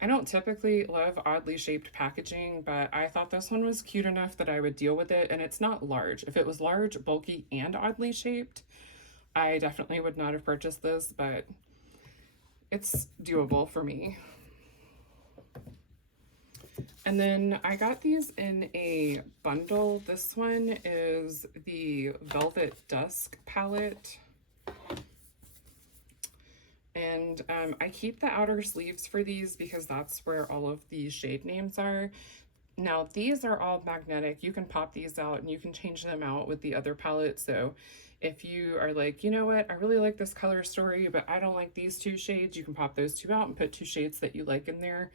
I don't typically love oddly shaped packaging, but I thought this one was cute enough that I would deal with it, and it's not large. If it was large, bulky, and oddly shaped, I definitely would not have purchased this, but it's doable for me. And then I got these in a bundle. This one is the Velvet Dusk palette. And I keep the outer sleeves for these because that's where all of the shade names are. Now, these are all magnetic. You can pop these out and you can change them out with the other palette. So if you are like, you know what, I really like this color story, but I don't like these two shades, you can pop those two out and put two shades that you like in there.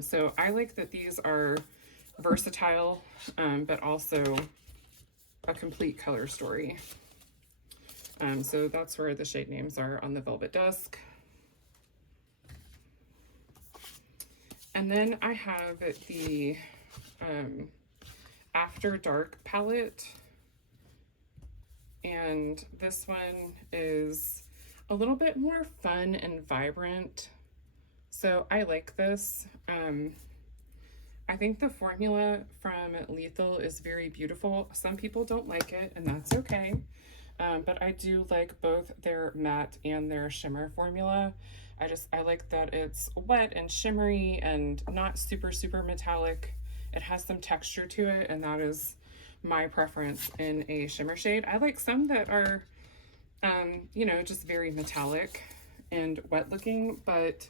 So I like that these are versatile, but also a complete color story. So that's where the shade names are on the Velvet Dusk. And then I have the After Dark palette. and this one is a little bit more fun and vibrant. So I like this. I think the formula from Lethal is very beautiful. Some people don't like it, and that's okay. But I do like both their matte and their shimmer formula. I like that it's wet and shimmery and not super, super metallic. It has some texture to it, and that is my preference in a shimmer shade. I like some that are, you know, just very metallic and wet looking, but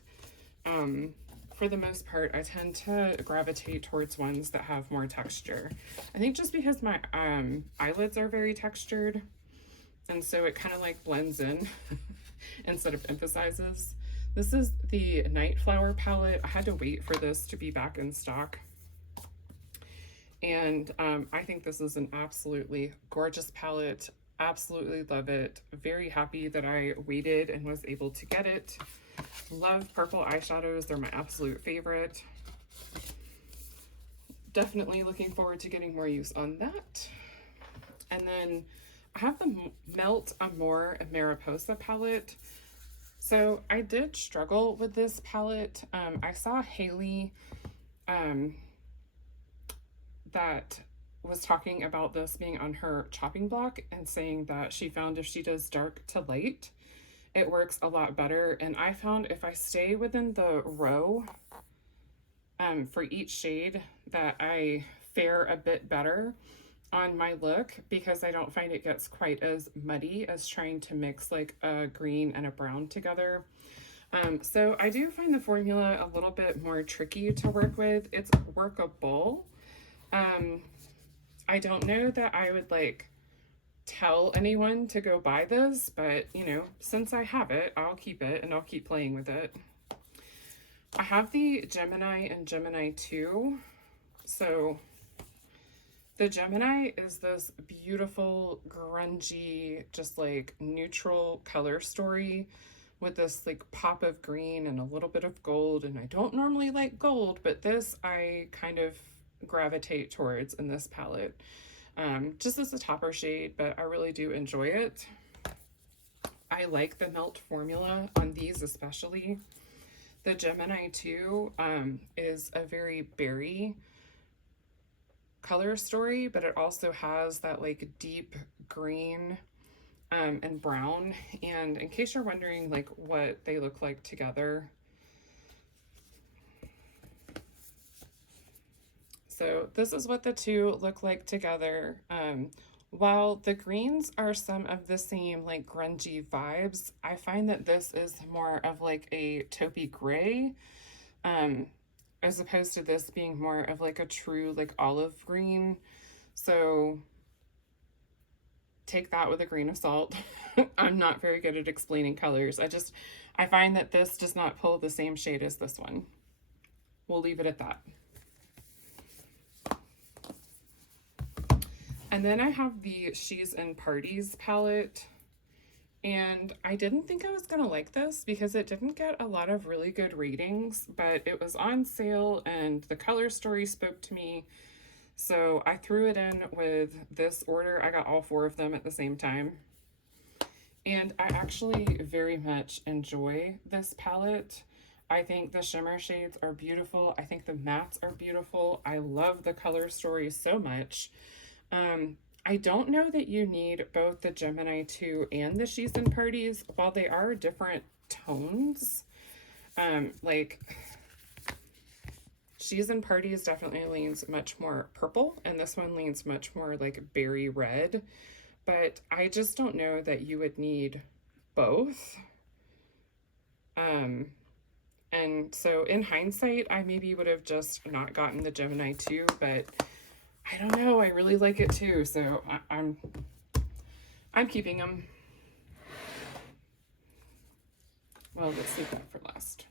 for the most part, I tend to gravitate towards ones that have more texture. I think just because my eyelids are very textured, and so it kind of like blends in instead of emphasizes. This is the Night Flower palette. I had to wait for this to be back in stock. And I think this is an absolutely gorgeous palette. Absolutely love it. Very happy that I waited and was able to get it. Love purple eyeshadows. They're my absolute favorite. Definitely looking forward to getting more use on that. And then I have the Melt Amore Mariposa palette. So I did struggle with this palette. I saw Haley that was talking about this being on her chopping block and saying that she found if she does dark to light, it works a lot better. And I found if I stay within the row for each shade that I fare a bit better on my look, because I don't find it gets quite as muddy as trying to mix like a green and a brown together. So I do find the formula a little bit more tricky to work with. It's workable. I don't know that I would like tell anyone to go buy this, but you know, since I have it, I'll keep it and I'll keep playing with it. I have the Gemini and Gemini 2. So the Gemini is this beautiful, grungy, just like neutral color story with this like pop of green and a little bit of gold. And I don't normally like gold, but this I kind of gravitate towards in this palette. Just as a topper shade, but I really do enjoy it. I like the Melt formula on these especially. The Gemini 2 is a very berry color story, but it also has that like deep green and brown. And in case you're wondering like what they look like together, so this is what the two look like together. While the greens are some of the same like grungy vibes, I find that this is more of like a taupey gray, as opposed to this being more of like a true like olive green. So take that with a grain of salt. I'm not very good at explaining colors. I find that this does not pull the same shade as this one. We'll leave it at that. And then I have the She's in Parties palette, and I didn't think I was gonna like this because it didn't get a lot of really good ratings, but it was on sale and the color story spoke to me. So I threw it in with this order. I got all 4 of them at the same time. And I actually very much enjoy this palette. I think the shimmer shades are beautiful. I think the mattes are beautiful. I love the color story so much. I don't know that you need both the Gemini 2 and the She's in Parties, while they are different tones. Like She's in Parties definitely leans much more purple, and this one leans much more like berry red, but I just don't know that you would need both. And so in hindsight, I maybe would have just not gotten the Gemini 2, but I don't know, I really like it too, so I'm keeping them. Well, let's leave that for last.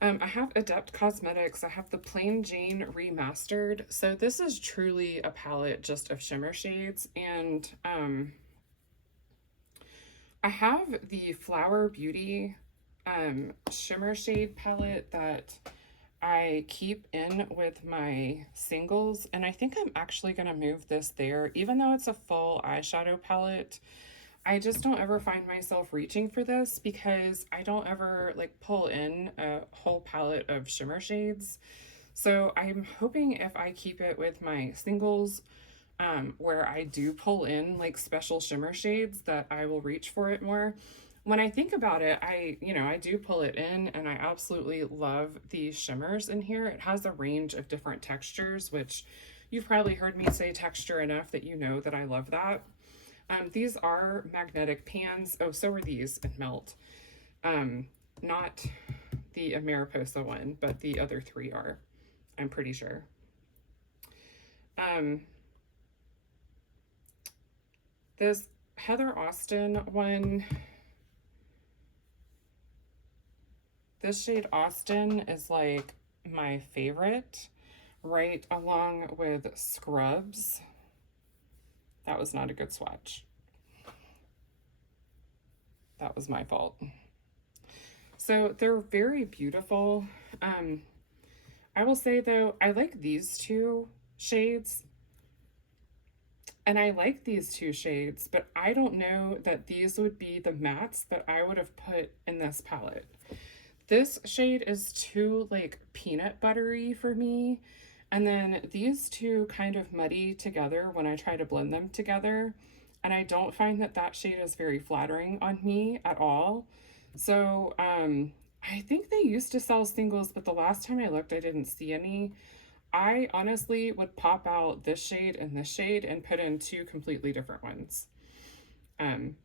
I have Adept Cosmetics. I have the Plain Jane Remastered. So this is truly a palette just of shimmer shades, and I have the Flower Beauty shimmer shade palette that I keep in with my singles, and I think I'm actually going to move this there. Even though it's a full eyeshadow palette, I just don't ever find myself reaching for this because I don't ever like pull in a whole palette of shimmer shades. So I'm hoping if I keep it with my singles, where I do pull in like special shimmer shades, that I will reach for it more. When I think about it, I do pull it in, and I absolutely love the shimmers in here. It has a range of different textures, which you've probably heard me say texture enough that you know that I love that. These are magnetic pans. Oh, so are these in Melt. Not the Mariposa one, but the other three are, I'm pretty sure. This Heather Austin one, this shade Austin is like my favorite, right along with Scrubs. That was not a good swatch. That was my fault. So they're very beautiful. I will say though, I like these two shades. And I like these two shades, but I don't know that these would be the mattes that I would have put in this palette. This shade is too like peanut buttery for me. And then these two kind of muddy together when I try to blend them together. And I don't find that that shade is very flattering on me at all. So I think they used to sell singles, but the last time I looked, I didn't see any. I honestly would pop out this shade and this shade and put in two completely different ones.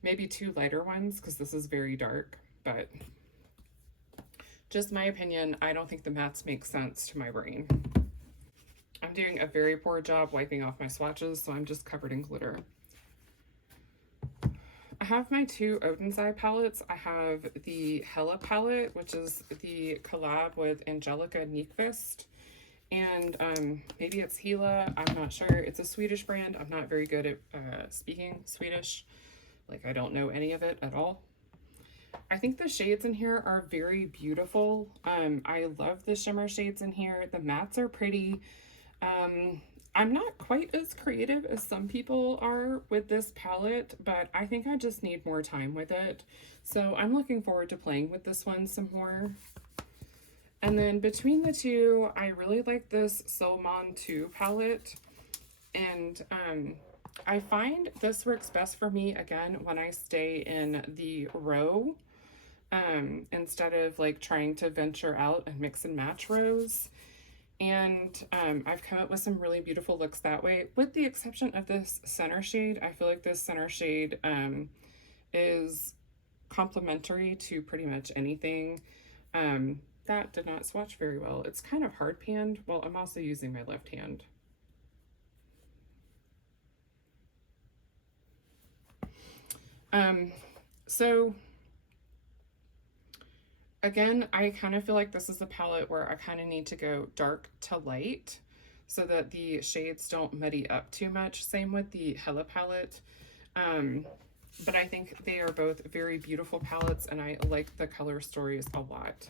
Maybe two lighter ones because this is very dark, but just my opinion, I don't think the mattes make sense to my brain. I'm doing a very poor job wiping off my swatches, so I'm just covered in glitter. I have my two Oden's eye palettes. I have the Hella palette, which is the collab with Angelica Nyqvist. And maybe it's Hila, I'm not sure. It's a Swedish brand. I'm not very good at speaking Swedish. Like, I don't know any of it at all. I think the shades in here are very beautiful. I love the shimmer shades in here. The mattes are pretty. I'm not quite as creative as some people are with this palette, but I think I just need more time with it. So I'm looking forward to playing with this one some more. And then between the two, I really like this Solmon 2 palette. And I find this works best for me, again, when I stay in the row, instead of like trying to venture out and mix and match rows. And I've come up with some really beautiful looks that way, with the exception of this center shade. I feel like this center shade is complementary to pretty much anything. That did not swatch very well. It's kind of hard panned. Well, I'm also using my left hand. So again, I kind of feel like this is a palette where I kind of need to go dark to light so that the shades don't muddy up too much. Same with the Hella palette. But I think they are both very beautiful palettes, and I like the color stories a lot.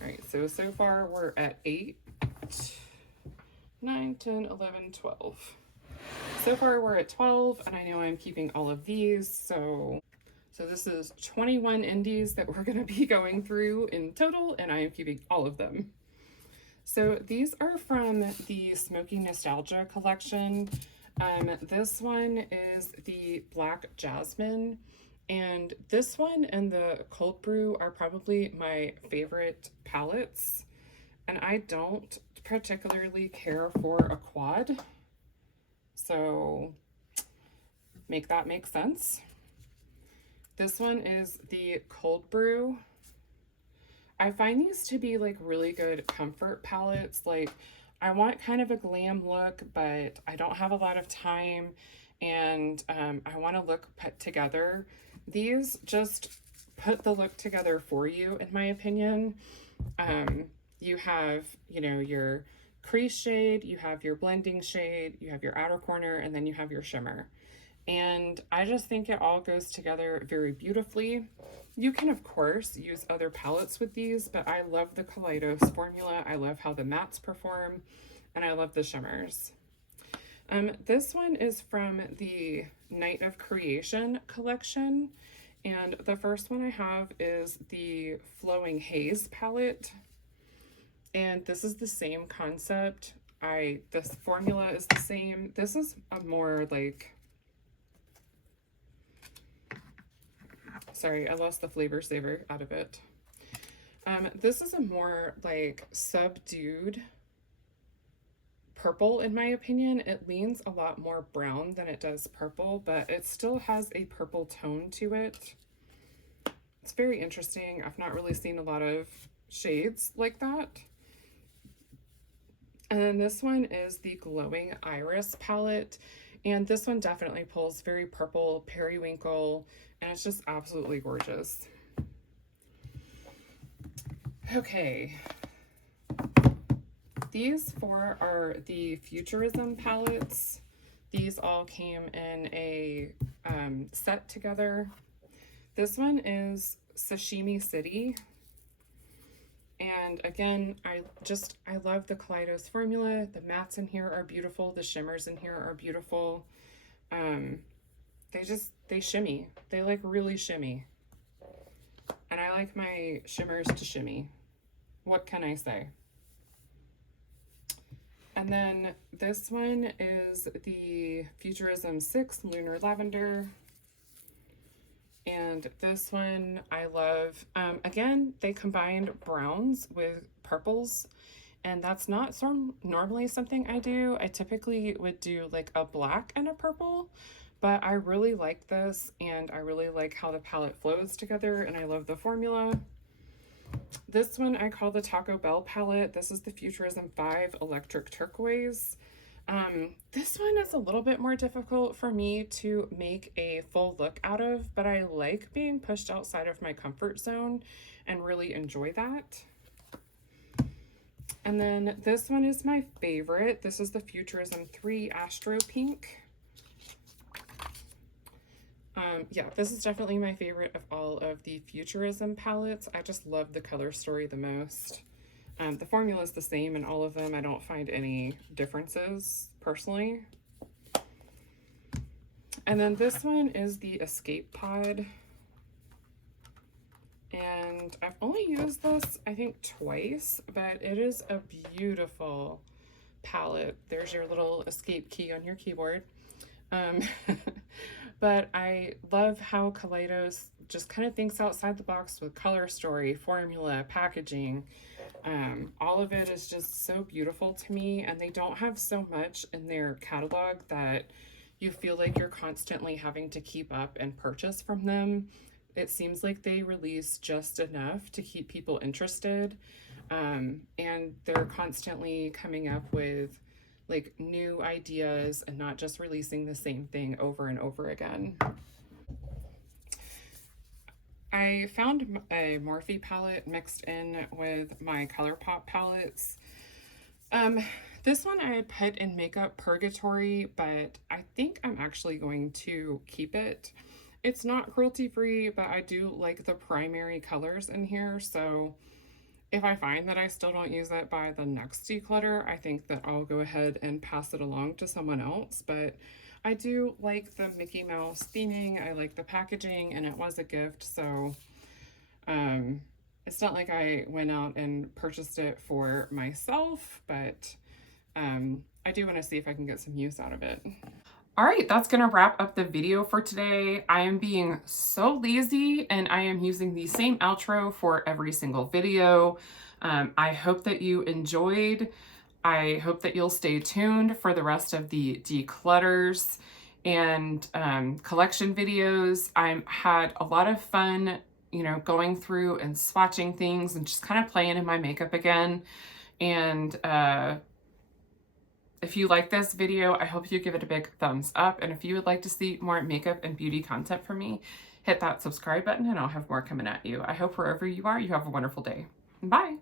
All right, so far we're at 8, 9, 10, 11, 12. So far we're at 12, and I know I'm keeping all of these, so this is 21 indies that we're gonna be going through in total, and I am keeping all of them. So these are from the Smoky Nostalgia collection. This one is the Black Jasmine, and this one and the Cold Brew are probably my favorite palettes. And I don't particularly care for a quad, so make that make sense. This one is the Cold Brew. I find these to be like really good comfort palettes. Like, I want kind of a glam look, but I don't have a lot of time, and I want to look put together. These just put the look together for you, in my opinion. You have, you know, your crease shade, you have your blending shade, you have your outer corner, and then you have your shimmer. And I just think it all goes together very beautifully. You can, of course, use other palettes with these, but I love the Kaleidos formula. I love how the mattes perform, and I love the shimmers. This one is from the Night of Creation collection, and the first one I have is the Flowing Haze palette, and this is the same concept. This formula is the same. This is a more like, sorry, I lost the flavor saver out of it. This is a more like subdued purple in my opinion. It leans a lot more brown than it does purple, but it still has a purple tone to it. It's very interesting. I've not really seen a lot of shades like that. And then this one is the Glowing Iris palette. And this one definitely pulls very purple, periwinkle, and it's just absolutely gorgeous. Okay. These four are the Futurism palettes. These all came in a set together. This one is Sashimi City. And again, I love the Kaleidos formula. The mattes in here are beautiful. The shimmers in here are beautiful. They shimmy. They like really shimmy. And I like my shimmers to shimmy. What can I say? And then this one is the Futurism 6 Lunar Lavender. And this one I love. Again, they combined browns with purples, and that's not normally something I do. I typically would do like a black and a purple, but I really like this, and I really like how the palette flows together, and I love the formula. This one I call the Taco Bell palette. This is the Futurism 5 Electric Turquoise. This one is a little bit more difficult for me to make a full look out of, but I like being pushed outside of my comfort zone and really enjoy that. And then this one is my favorite. This is the Futurism 3 Astro Pink. Yeah, this is definitely my favorite of all of the Futurism palettes. I just love the color story the most. The formula is the same in all of them. I don't find any differences personally. And then this one is the Escape Pod. And I've only used this, I think, twice, but it is a beautiful palette. There's your little escape key on your keyboard. But I love how Kaleidos just kind of thinks outside the box with color story, formula, packaging. All of it is just so beautiful to me, and they don't have so much in their catalog that you feel like you're constantly having to keep up and purchase from them. It seems like they release just enough to keep people interested, and they're constantly coming up with like new ideas and not just releasing the same thing over and over again. I found a Morphe palette mixed in with my ColourPop palettes. This one I had put in Makeup Purgatory, but I think I'm actually going to keep it. It's not cruelty-free, but I do like the primary colors in here, so if I find that I still don't use it by the next declutter, I think that I'll go ahead and pass it along to someone else. But I do like the Mickey Mouse theming. I like the packaging, and it was a gift, so it's not like I went out and purchased it for myself, but I do want to see if I can get some use out of it. All right, that's gonna wrap up the video for today. I am being so lazy, and I am using the same outro for every single video. I hope that you enjoyed. I hope that you'll stay tuned for the rest of the declutters and collection videos. I had a lot of fun, you know, going through and swatching things and just kind of playing in my makeup again. And if you like this video, I hope you give it a big thumbs up. And if you would like to see more makeup and beauty content from me, hit that subscribe button and I'll have more coming at you. I hope wherever you are, you have a wonderful day. Bye.